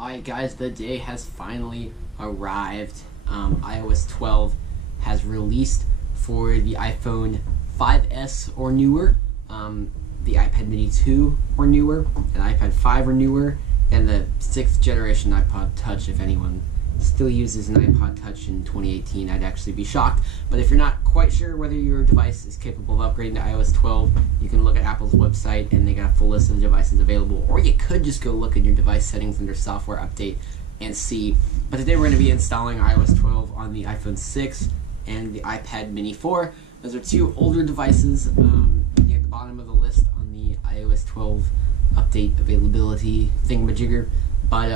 Alright guys, the day has finally arrived. iOS 12 has released for the iPhone 5S or newer, the iPad mini 2 or newer, an iPad 5 or newer, and the 6th generation iPod Touch. If anyone still uses an iPod Touch in 2018, I'd actually be shocked. But if you're not quite sure whether your device is capable of upgrading to iOS 12, you can look at Apple's website and they got a full list of the devices available. Or you could just go look in your device settings under software update and see. But today we're going to be installing iOS 12 on the iPhone 6 and the iPad mini 4. Those are two older devices near the bottom of the list on the iOS 12 update availability thingamajigger. But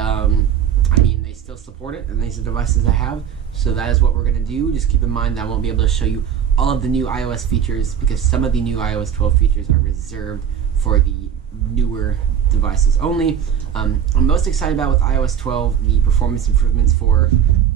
I mean, they still support it, and these are devices I have, so that is what we're going to do. Just keep in mind that I won't be able to show you all of the new iOS features because some of the new iOS 12 features are reserved for the newer devices only. I'm most excited about with iOS 12 the performance improvements for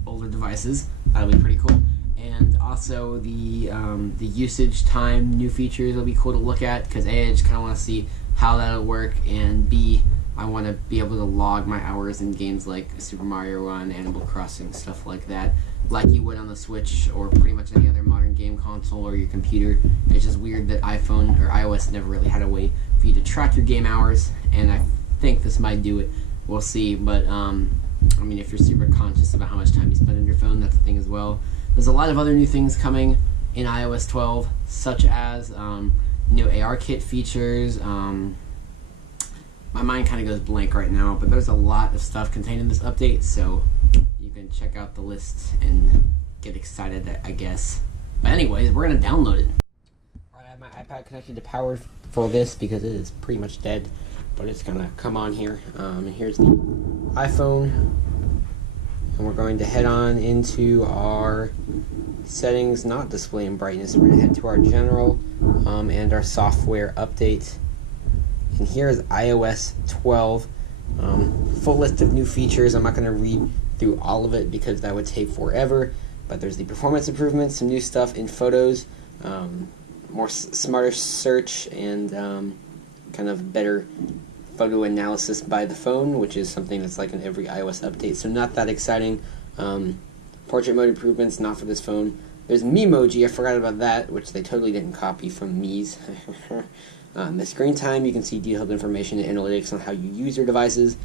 older devices. That'll be pretty cool. And also the usage time new features will be cool to look at because A, I just kind of want to see how that'll work, and B, I want to be able to log my hours in games like Super Mario Run, Animal Crossing, stuff like that, like you would on the Switch or pretty much any other modern game console or your computer. It's just weird that iPhone or iOS never really had a way for you to track your game hours, and I think this might do it. We'll see, but I mean, if you're super conscious about how much time you spend on your phone, that's a thing as well. There's a lot of other new things coming in iOS 12, such as new ARKit features. My mind kind of goes blank right now, but there's a lot of stuff contained in this update, so you can check out the list and get excited, I guess. But anyways, we're going to download it. Alright, I have my iPad connected to power for this because it is pretty much dead, but it's going to come on here. And here's the iPhone, and we're going to head on into our settings, not display and brightness. We're going to head to our general and our software update. And here is iOS 12, full list of new features. I'm not going to read through all of it because that would take forever, but there's the performance improvements, some new stuff in photos, smarter search, and kind of better photo analysis by the phone, which is something that's like in every iOS update, so not that exciting. Portrait mode improvements, not for this phone. There's Memoji, I forgot about that, which they totally didn't copy from Me's. The screen time, you can see detailed information and analytics on how you use your devices.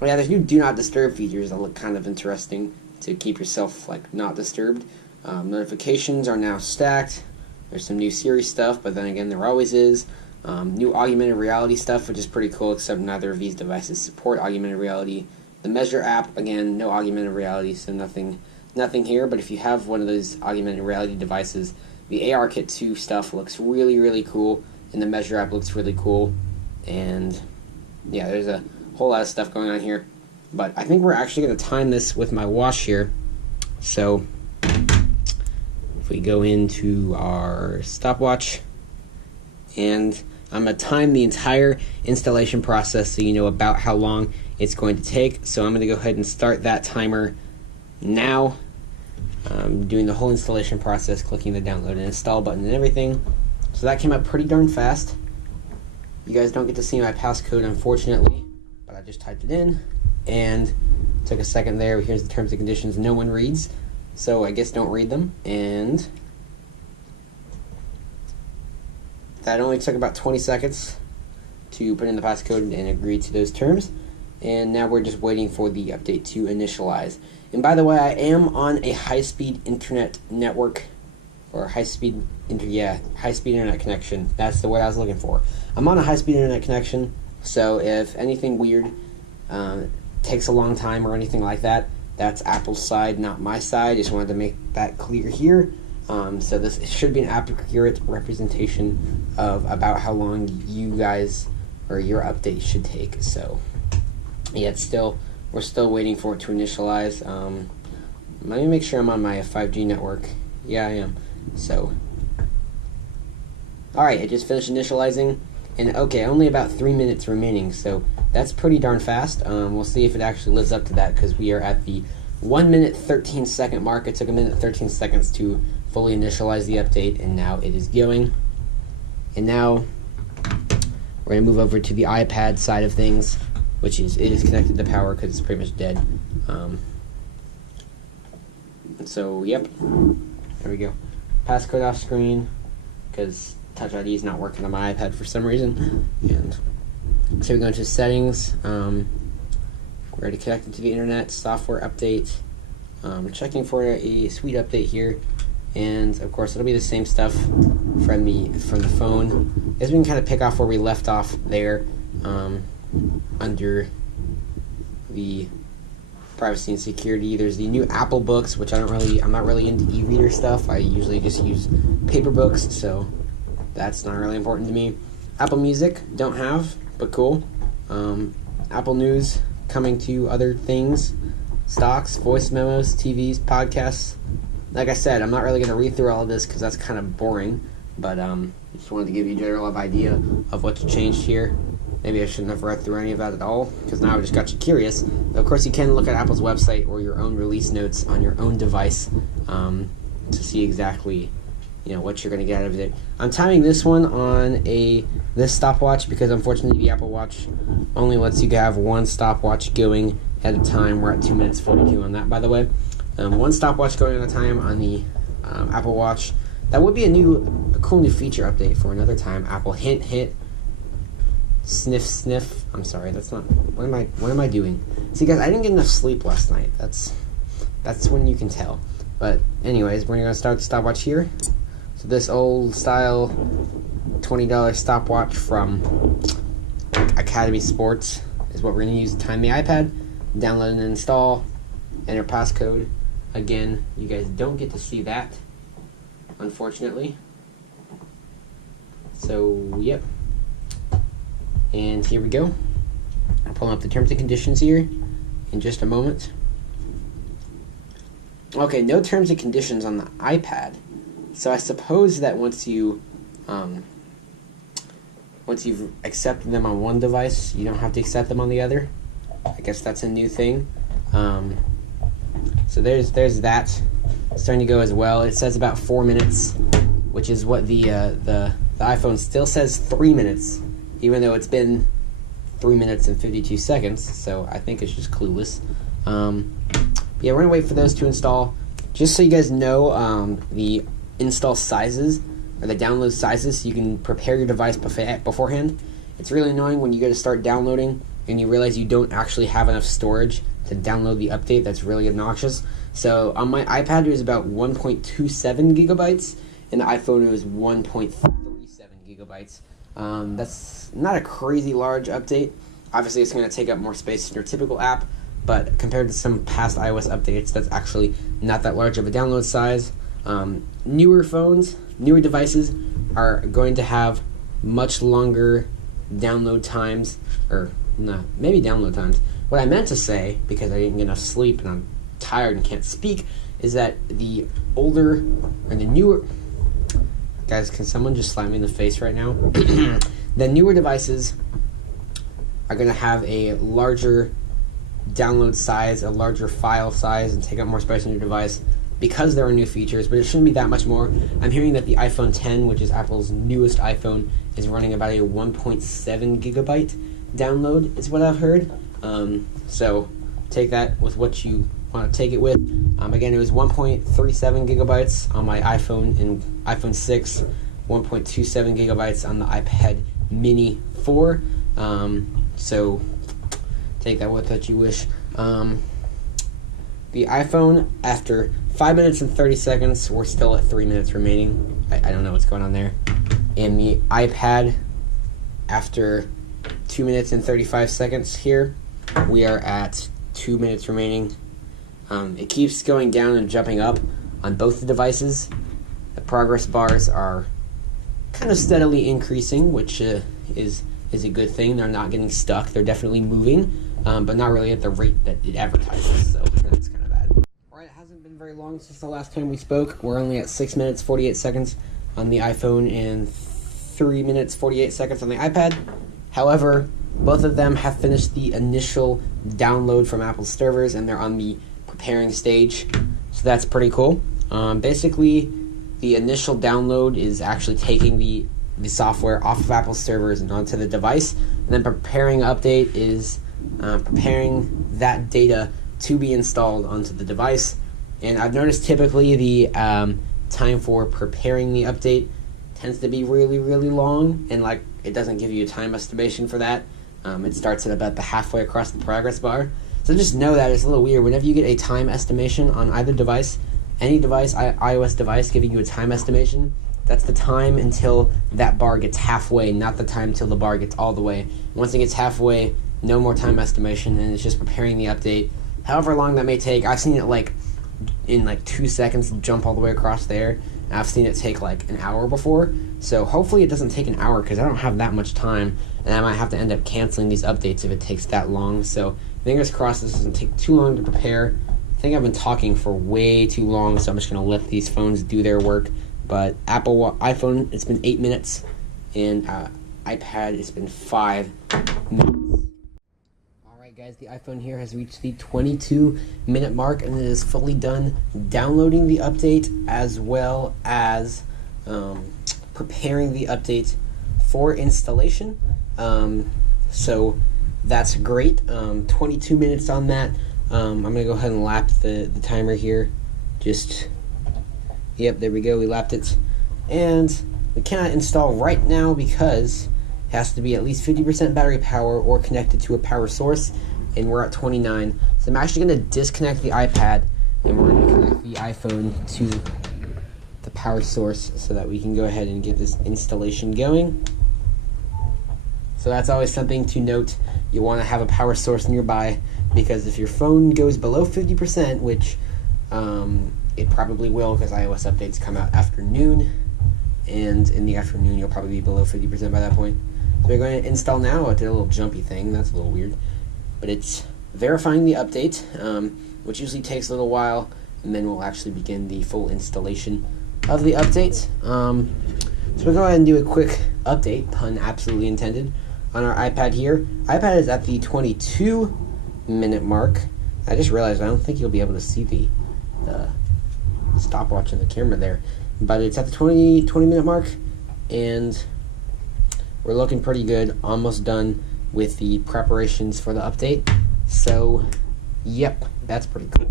Oh yeah, there's new Do Not Disturb features that look kind of interesting to keep yourself like not disturbed. Notifications are now stacked. There's some new Siri stuff, but then again, there always is. New augmented reality stuff, which is pretty cool, except neither of these devices support augmented reality. The Measure app, again, no augmented reality, so nothing here. But if you have one of those augmented reality devices, the ARKit 2 stuff looks really, really cool. And the Measure app looks really cool, and yeah, there's a whole lot of stuff going on here, but I think we're actually going to time this with my watch here. So if we go into our stopwatch, and I'm going to time the entire installation process so you know about how long it's going to take. So I'm going to go ahead and start that timer now. Doing the whole installation process, clicking the download and install button and everything. So that came up pretty darn fast. You guys don't get to see my passcode, unfortunately, but I just typed it in, and took a second there. Here's the terms and conditions no one reads, so I guess don't read them. And that only took about 20 seconds to put in the passcode and agree to those terms. And now we're just waiting for the update to initialize. And by the way, I am on a high-speed internet network, or high-speed internet connection. That's the word I was looking for. I'm on a high-speed internet connection, so if anything weird takes a long time or anything like that, that's Apple's side, not my side. Just wanted to make that clear here. So this should be an accurate representation of about how long you guys or your update should take. So yeah, we're still waiting for it to initialize. Let me make sure I'm on my 5G network. Yeah, I am. So, alright, it just finished initializing, and okay, only about 3 minutes remaining, so that's pretty darn fast. We'll see if it actually lives up to that, because we are at the 1 minute 13 second mark. It took a minute 13 seconds to fully initialize the update, and now it is going. And now we're going to move over to the iPad side of things. which is it is connected to power because it's pretty much dead. So yep, there we go. Passcode off screen because Touch ID is not working on my iPad for some reason. And so we go into settings. We're already connected to the internet. Software update. Checking for a sweet update here, and of course it'll be the same stuff from the phone. As we can kind of pick off where we left off there, under the privacy and security. There's the new Apple books, which I'm not really into e-reader stuff. I usually just use paper books, so that's not really important to me. Apple Music, don't have, but cool. Apple News, coming to other things. Stocks, voice memos, TVs, podcasts. Like I said, I'm not really going to read through all of this because that's kind of boring, but just wanted to give you a general idea of what's changed here. Maybe I shouldn't have read through any of that at all, because now I just got you curious. Of course, you can look at Apple's website or your own release notes on your own device to see exactly, what you're going to get out of it. I'm timing this one on this stopwatch because unfortunately the Apple Watch only lets you have one stopwatch going at a time. We're at 2 minutes 42 on that, by the way. One stopwatch going at a time on the Apple Watch. That would be a cool new feature update for another time. Apple hint, sniff, sniff. I'm sorry, that's not. What am I doing? See, guys, I didn't get enough sleep last night. That's when you can tell. But anyways, we're gonna start the stopwatch here. So this old style $20 stopwatch from Academy Sports is what we're gonna use to time the iPad. Download and install. Enter passcode. Again, you guys don't get to see that, unfortunately. So, yep. And here we go. I'll pull up the terms and conditions here in just a moment. Okay, no terms and conditions on the iPad. So I suppose that once you've accepted them on one device, you don't have to accept them on the other. I guess that's a new thing. So there's that starting to go as well. It says about 4 minutes, which is what the iPhone still says 3 minutes, even though it's been 3 minutes and 52 seconds. So I think it's just clueless. Yeah, we're gonna wait for those to install. Just so you guys know, the install sizes or the download sizes, so you can prepare your device beforehand. It's really annoying when you go to start downloading and you realize you don't actually have enough storage to download the update. That's really obnoxious. So on my iPad it was about 1.27 gigabytes, and the iPhone it was 1.37 gigabytes. That's not a crazy large update. Obviously it's going to take up more space than your typical app, but compared to some past iOS updates, that's actually not that large of a download size. Newer phones, newer devices are going to have much longer download times, or no, maybe download times. What I meant to say, because I didn't get enough sleep and I'm tired and can't speak, is that the older or the newer... Guys, can someone just slap me in the face right now? The newer devices are going to have a larger download size, a larger file size, and take up more space on your device because there are new features, but it shouldn't be that much more. I'm hearing that the iPhone 10, which is Apple's newest iPhone, is running about a 1.7 gigabyte download, is what I've heard. So take that with what you want to take it with. Again, it was 1.37 gigabytes on my iPhone and iPhone 6, 1.27 gigabytes on the iPad Mini 4. So take that with what you wish. The iPhone, after 5 minutes and 30 seconds, we're still at 3 minutes remaining. I don't know what's going on there. And the iPad, after 2 minutes and 35 seconds here, we are at 2 minutes remaining. It keeps going down and jumping up on both the devices. The progress bars are kind of steadily increasing, which is a good thing. They're not getting stuck. They're definitely moving, but not really at the rate that it advertises, so that's kind of bad. Alright, it hasn't been very long since the last time we spoke. We're only at 6 minutes, 48 seconds on the iPhone and 3 minutes, 48 seconds on the iPad. However, both of them have finished the initial download from Apple's servers, and they're on the preparing stage, so that's pretty cool. Basically, the initial download is actually taking the software off of Apple's servers and onto the device, and then preparing update is preparing that data to be installed onto the device. And I've noticed typically the time for preparing the update tends to be really, really long, and like it doesn't give you a time estimation for that. It starts at about the halfway across the progress bar. So just know that it's a little weird. Whenever you get a time estimation on either device, any device, iOS device giving you a time estimation, that's the time until that bar gets halfway, not the time until the bar gets all the way. Once it gets halfway, no more time estimation, and it's just preparing the update. However long that may take, I've seen it like in like 2 seconds jump all the way across there. And I've seen it take like an hour before. So hopefully it doesn't take an hour, because I don't have that much time, and I might have to end up canceling these updates if it takes that long. So fingers crossed this doesn't take too long to prepare. I think I've been talking for way too long, so I'm just going to let these phones do their work. But iPhone, it's been 8 minutes, and iPad, it's been 5 minutes. Alright guys, the iPhone here has reached the 22-minute mark, and it is fully done downloading the update as well as preparing the update for installation. So that's great. 22 minutes on that. I'm going to go ahead and lap the timer here. Yep, there we go, we lapped it. And we cannot install right now because it has to be at least 50% battery power or connected to a power source, and we're at 29. So I'm actually going to disconnect the iPad, and we're going to connect the iPhone to the power source so that we can go ahead and get this installation going. So that's always something to note. You want to have a power source nearby, because if your phone goes below 50%, which it probably will, because iOS updates come out after noon, and in the afternoon you'll probably be below 50% by that point. So we're going to install now. It did a little jumpy thing, that's a little weird, but it's verifying the update, which usually takes a little while, and then we'll actually begin the full installation of the update. So we'll go ahead and do a quick update, pun absolutely intended, on our iPad here. iPad is at the 22-minute mark. I just realized I don't think you'll be able to see the stopwatch in the camera there, but it's at the 20-minute mark, and we're looking pretty good, almost done with the preparations for the update. So yep, that's pretty cool.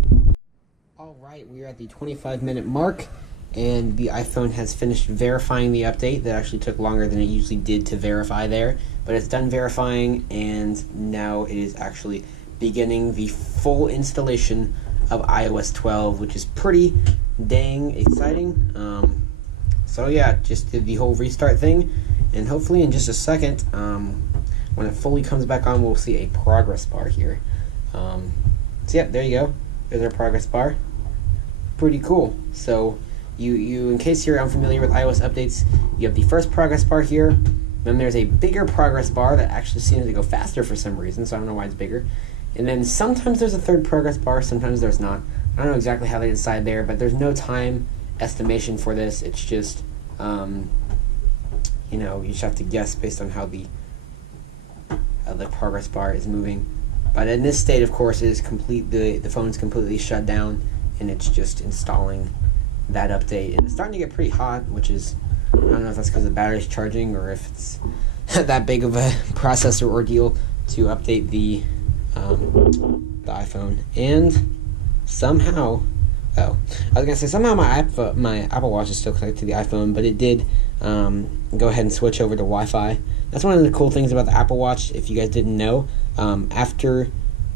Alright, we're at the 25-minute mark, and the iPhone has finished verifying the update. That actually took longer than it usually did to verify there, but it's done verifying, and now it is actually beginning the full installation of iOS 12, which is pretty dang exciting. So yeah, just did the whole restart thing, and hopefully in just a second, when it fully comes back on, we'll see a progress bar here. So yeah, there you go. There's our progress bar. Pretty cool. So you in case you're unfamiliar with iOS updates, you have the first progress bar here. Then there's a bigger progress bar that actually seems to go faster for some reason, so I don't know why it's bigger. And then sometimes there's a third progress bar, sometimes there's not. I don't know exactly how they decide there, but there's no time estimation for this. It's just, you just have to guess based on how the progress bar is moving. But in this state, of course, it is complete. The phone's completely shut down, and it's just installing that update. And it's starting to get pretty hot, which is, I don't know if that's because the battery's charging or if it's that big of a processor ordeal to update the iPhone. And somehow, somehow my Apple Watch is still connected to the iPhone, but it did go ahead and switch over to Wi-Fi. That's one of the cool things about the Apple Watch, if you guys didn't know.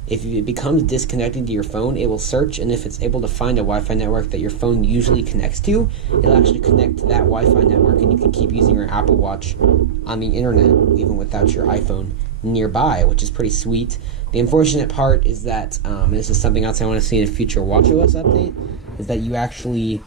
If it becomes disconnected to your phone, it will search, and if it's able to find a Wi-Fi network that your phone usually connects to, it'll actually connect to that Wi-Fi network, and you can keep using your Apple Watch on the internet even without your iPhone nearby, which is pretty sweet. The unfortunate part is that, and this is something else I want to see in a future WatchOS update, is that you actually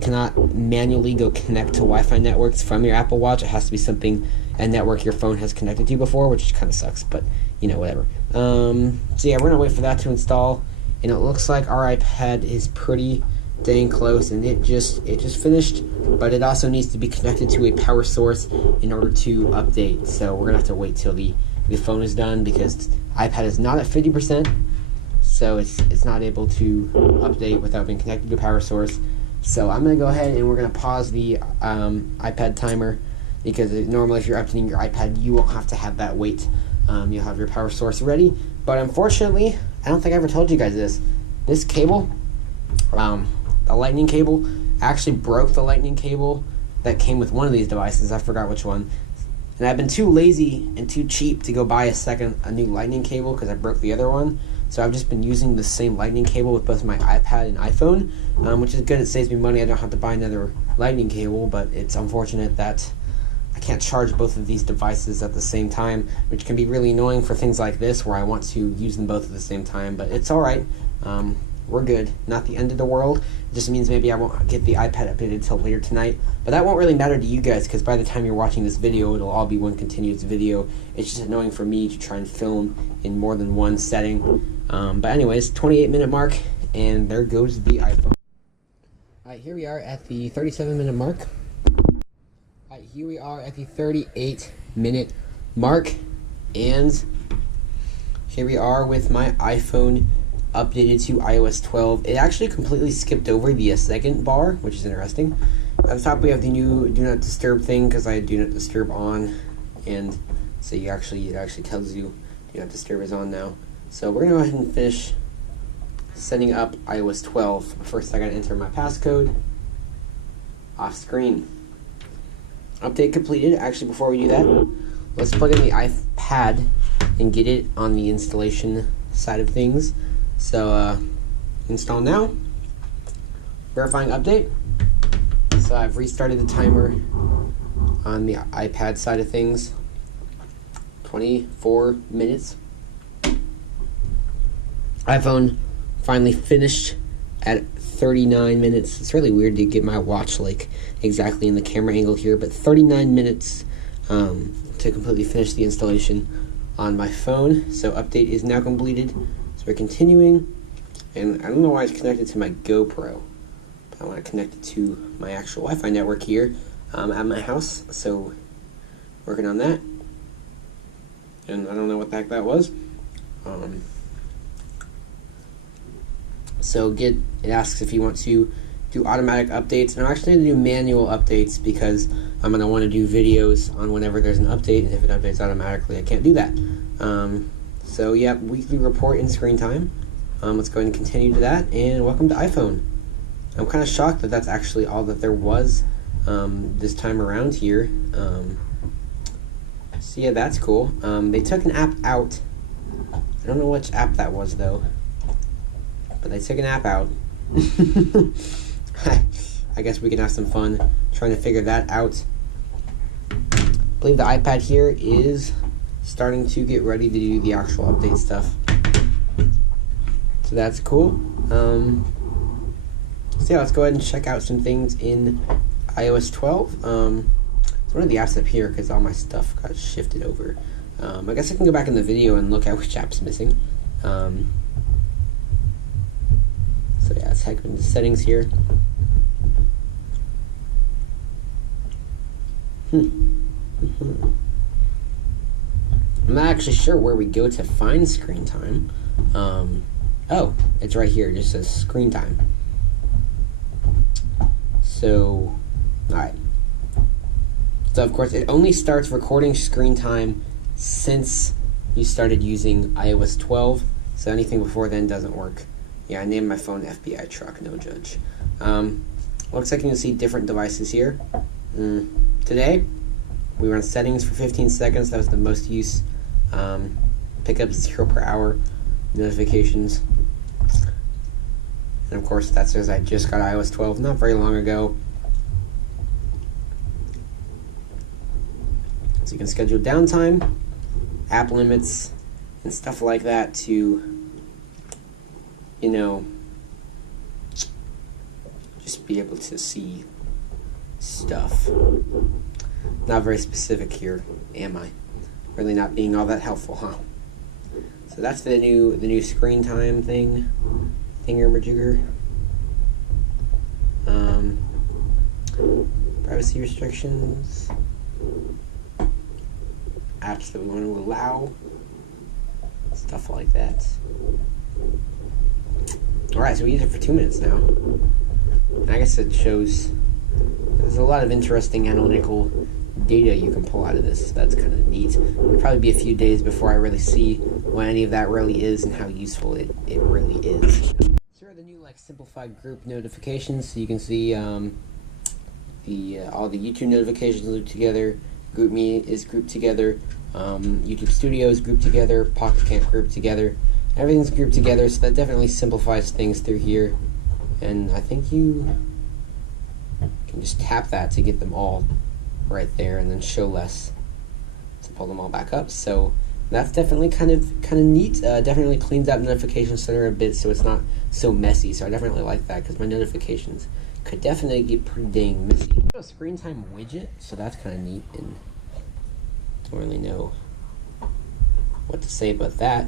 cannot manually go connect to Wi-Fi networks from your Apple Watch. It has to be a network your phone has connected to before, which kind of sucks, but whatever. So yeah, we're gonna wait for that to install, and it looks like our iPad is pretty dang close, and it just finished, but it also needs to be connected to a power source in order to update. So we're gonna have to wait till the phone is done, because iPad is not at 50%, so it's not able to update without being connected to a power source. So I'm gonna go ahead and we're gonna pause the iPad timer, because normally if you're updating your iPad, you won't have to have that wait. You'll have your power source ready, But unfortunately, I don't think I ever told you guys this. This cable, the lightning cable, actually broke the lightning cable that came with one of these devices. I forgot which one. And I've been too lazy and too cheap to go buy a new lightning cable because I broke the other one. So I've just been using the same lightning cable with both my iPad and iPhone, which is good. It saves me money. I don't have to buy another lightning cable, but it's unfortunate that I can't charge both of these devices at the same time, which can be really annoying for things like this where I want to use them both at the same time, but it's alright. We're good. Not the end of the world. It just means maybe I won't get the iPad updated until later tonight, but that won't really matter to you guys because by the time you're watching this video, it'll all be one continuous video. It's just annoying for me to try and film in more than one setting. But anyways, 28-minute mark, and there goes the iPhone. Alright, here we are at the 37-minute mark. Alright, here we are at the 38-minute mark, and here we are with my iPhone updated to iOS 12. It actually completely skipped over the second bar, which is interesting. At the top we have the new Do Not Disturb thing because I had Do Not Disturb on, and so it actually tells you Do Not Disturb is on now. So we're going to go ahead and finish setting up iOS 12. First I got to enter my passcode. Off screen. Update completed. Actually, before we do that, let's plug in the iPad and get it on the installation side of things. So install now. Verifying update. So I've restarted the timer on the iPad side of things. 24 minutes. iPhone finally finished at 39 minutes. It's really weird to get my watch like exactly in the camera angle here, but 39 minutes to completely finish the installation on my phone. So update is now completed. So we're continuing, and I don't know why it's connected to my GoPro, but I want to connect it to my actual Wi-Fi network here at my house. So working on that, and I don't know what the heck that was. So it asks if you want to do automatic updates, and I'm actually going to do manual updates because I'm going to want to do videos on whenever there's an update, and if it updates automatically, I can't do that. So yeah, weekly report in screen time. Let's go ahead and continue to that, and welcome to iPhone. I'm kind of shocked that that's actually all that there was this time around here. So yeah, that's cool. They took an app out. I don't know which app that was though. But they took an app out. I guess we can have some fun trying to figure that out. I believe the iPad here is starting to get ready to do the actual update stuff. So that's cool. So yeah, let's go ahead and check out some things in iOS 12. It's one of the apps up here because all my stuff got shifted over. I guess I can go back in the video and look at which app's missing. So yeah, let's head into settings here. I'm not actually sure where we go to find screen time. Oh, it's right here. It just says screen time. So, alright. So of course, it only starts recording screen time since you started using iOS 12. So anything before then doesn't work. Yeah, I named my phone FBI Truck, no judge. Looks like you can see different devices here. Today, we were on settings for 15 seconds. That was the most use. Pickup 0 per hour. Notifications. And of course, that says I just got iOS 12 not very long ago. So you can schedule downtime, app limits, and stuff like that to, you know, just be able to see stuff. Not very specific here, am I? Really not being all that helpful, huh? So that's the new screen time thing, thingamajigger. Privacy restrictions, apps that we want to allow, stuff like that. Alright, so we use it for 2 minutes now. And I guess it shows there's a lot of interesting analytical data you can pull out of this. So that's kind of neat. It'll probably be a few days before I really see what any of that really is and how useful it really is. Here are the new simplified group notifications. So you can see all the YouTube notifications loop together. GroupMe is grouped together. YouTube Studio is grouped together. Pocket Camp grouped together. Everything's grouped together, so that definitely simplifies things through here. And I think you can just tap that to get them all right there, and then show less to pull them all back up. So that's definitely kind of neat. Definitely cleans out Notification Center a bit, so it's not so messy. So I definitely like that, because my notifications could definitely get pretty dang messy. A screen time widget, so that's kind of neat, and don't really know what to say about that.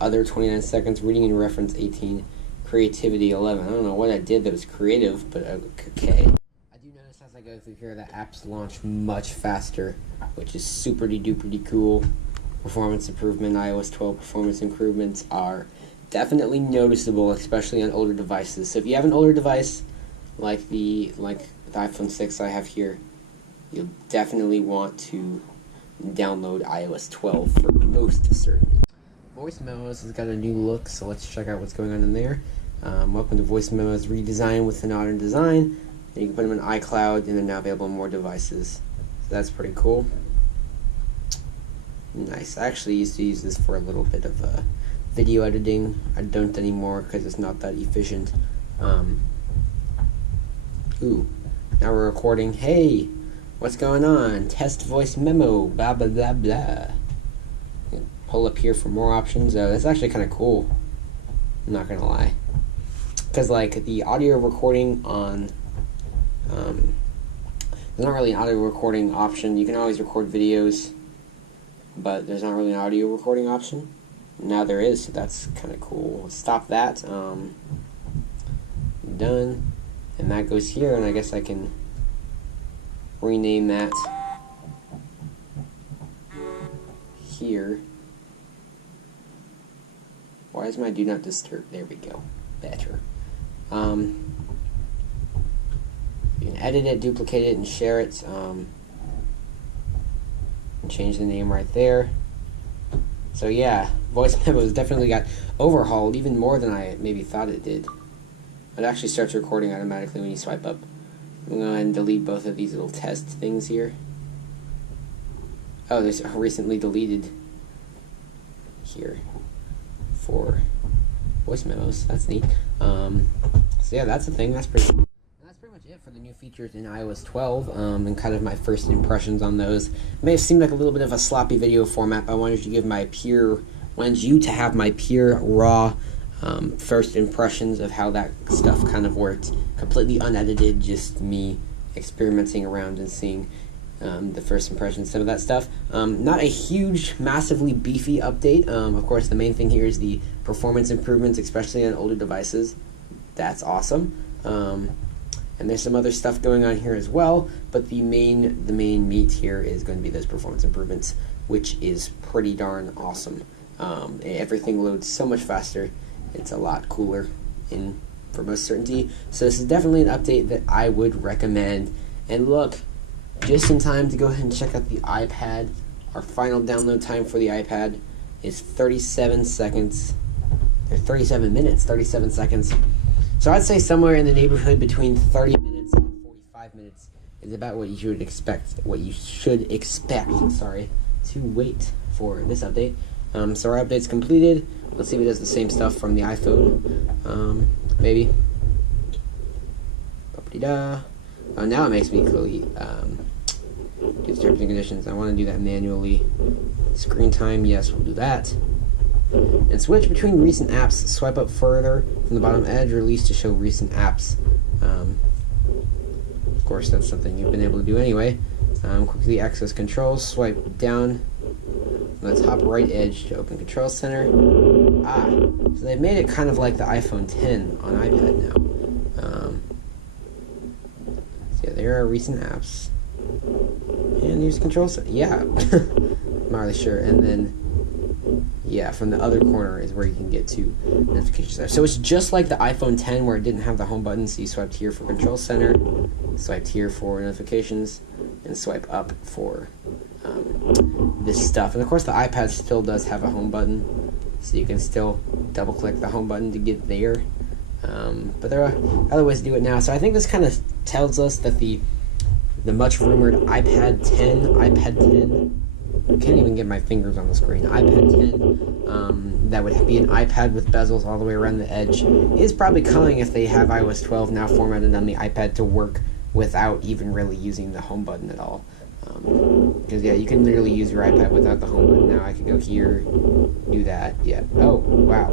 Other 29 seconds, reading and reference 18, creativity 11. I don't know what I did that was creative, but okay. I do notice as I go through here that apps launch much faster, which is super duper cool. Performance improvement, iOS 12 performance improvements are definitely noticeable, especially on older devices. So if you have an older device like the iPhone 6 I have here, you'll definitely want to download iOS 12 for most certain. Voice Memos has got a new look, so let's check out what's going on in there. Welcome to Voice Memos redesigned with an modern design. And you can put them in iCloud, and they're now available on more devices. So that's pretty cool. Nice. I actually used to use this for a little bit of video editing. I don't anymore because it's not that efficient. Ooh, now we're recording. Hey, what's going on? Test voice memo. Blah blah blah blah. Pull up here for more options. That's actually kind of cool. I'm not gonna lie, because the audio recording on there's not really an audio recording option. You can always record videos, but there's not really an audio recording option. Now there is, so that's kind of cool. Let's stop that. Done, and that goes here, and I guess I can rename that here. Why is my do not disturb? There we go. Better. You can edit it, duplicate it, and share it. And change the name right there. So yeah, Voice Memos definitely got overhauled, even more than I maybe thought it did. It actually starts recording automatically when you swipe up. I'm going to go ahead and delete both of these little test things here. Oh, there's recently deleted here for Voice Memos. That's neat. So yeah, that's the thing. That's pretty cool. That's pretty much it for the new features in iOS 12, and kind of my first impressions on those. It may have seemed like a little bit of a sloppy video format, but I wanted you to have my pure, raw first impressions of how that stuff kind of worked. Completely unedited, just me experimenting around and seeing the first impressions, some of that stuff. Not a huge, massively beefy update. Of course, the main thing here is the performance improvements, especially on older devices. That's awesome. And there's some other stuff going on here as well, but the main meat here is going to be those performance improvements, which is pretty darn awesome. Everything loads so much faster. It's a lot cooler for most certainty. So this is definitely an update that I would recommend. And look, just in time to go ahead and check out the iPad. Our final download time for the iPad is 37 seconds. Or 37 minutes, 37 seconds. So I'd say somewhere in the neighborhood between 30 minutes and 45 minutes is about what you should expect. To wait for this update. So our update's completed. Let's see if it does the same stuff from the iPhone. Maybe. Now it makes me clearly get terms and conditions. I want to do that manually. Screen time, yes, we'll do that. And switch between recent apps. Swipe up further from the bottom edge, release to show recent apps. Of course, that's something you've been able to do anyway. Quickly access controls. Swipe down. Let's hop right edge to open Control Center. So they've made it kind of like the iPhone 10 on iPad now. So yeah, there are recent apps. And here's Control Center. Yeah, I'm not really sure. And then yeah, from the other corner is where you can get to notifications there. So it's just like the iPhone 10 where it didn't have the home button, so you swiped here for Control Center, swiped here for notifications, and swipe up for this stuff. And of course the iPad still does have a home button, so you can still double click the home button to get there. But there are other ways to do it now. So I think this kind of tells us that the much rumored iPad 10, I can't even get my fingers on the screen, iPad 10, that would be an iPad with bezels all the way around the edge, is probably coming if they have iOS 12 now formatted on the iPad to work without even really using the home button at all. Because yeah, you can literally use your iPad without the home button now. I can go here, do that, yeah. Oh, wow.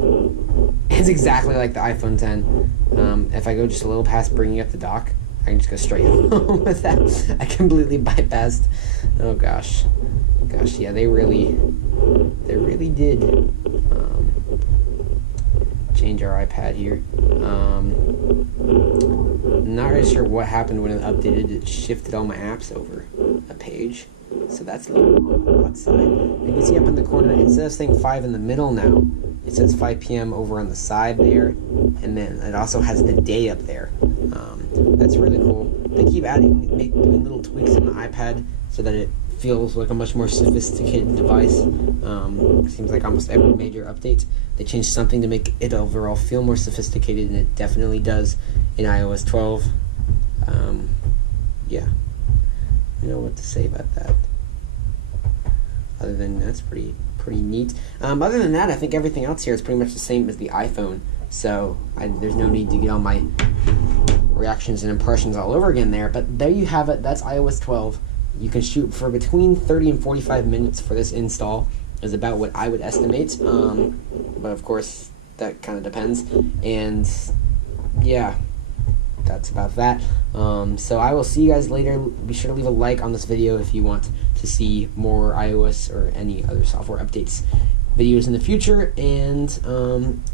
It's exactly like the iPhone 10. If I go just a little past bringing up the dock, I can just go straight home with that. I completely bypassed. Oh gosh. Gosh, yeah, they really did change our iPad here. Not really sure what happened when it updated. It shifted all my apps over a page, so that's a little odd side. You can see up in the corner, instead of saying 5 in the middle now, it says 5 p.m. over on the side there, and then it also has the day up there. That's really cool. They keep doing little tweaks in the iPad so that it feels like a much more sophisticated device. It seems like almost every major update they change something to make it overall feel more sophisticated, and it definitely does in iOS 12. Yeah, I don't know what to say about that. Other than that's pretty neat. Other than that, I think everything else here is pretty much the same as the iPhone. So there's no need to get all my reactions and impressions all over again there. But there you have it. That's iOS 12. You can shoot for between 30 and 45 minutes for this install, is about what I would estimate. But of course, that kind of depends. And yeah, that's about that. So I will see you guys later. Be sure to leave a like on this video if you want to see more iOS or any other software updates videos in the future. And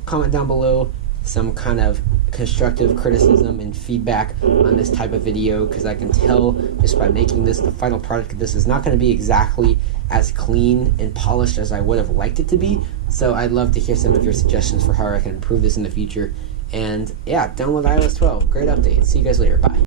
comment down below some kind of constructive criticism and feedback on this type of video, because I can tell just by making this, the final product of this is not going to be exactly as clean and polished as I would have liked it to be. So I'd love to hear some of your suggestions for how I can improve this in the future. And yeah, download iOS 12. Great update. See you guys later. Bye.